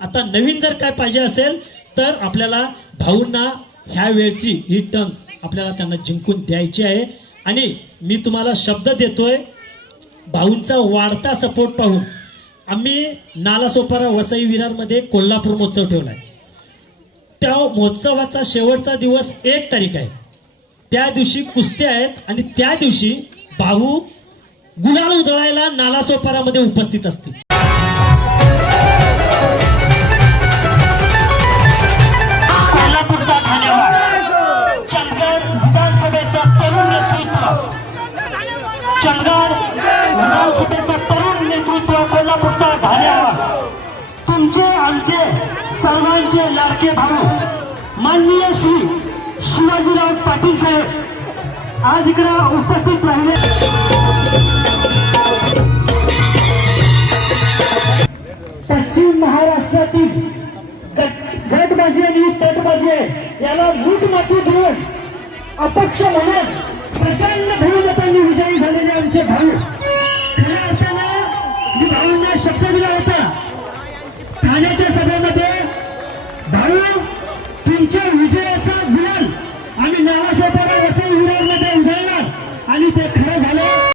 आता नवीन जर काय पाहिजे असेल तर आपल्याला भाऊंना ह्या वेळची ही टर्म्स आपल्याला त्यांना जिंकून द्यायची आहे आणि मी तुम्हाला शब्द देतोय भाऊंचा वाढता सपोर्ट पाहून आम्ही नालासोपारा वसई विरारमध्ये कोल्हापूर महोत्सव ठेवलाय। त्या महोत्सवाचा शेवटचा दिवस 1 तारीख आहे। त्या दिवशी कुस्त्या आहेत आणि त्या दिवशी भाऊ गुलाल उधळायला नालासोपारामध्ये उपस्थित असतील। कोल्हापूरचा ठाण्यावर चंदगड विधानसभेचा तरुण नेतृत्व कोल्हापूरचा ठाण्यावर तुमचे आमचे सर्वांचे लाडके भाऊ माननीय श्री शिवाजीराव पाटील साहेब आज इकडे उपस्थित राहिले। पश्चिम महाराष्ट्रातील गटबाजी आणि तटबाजी याला मूठ माती देऊन अपक्ष म्हणून प्रचंड बहुमतांनी विजयी झाले।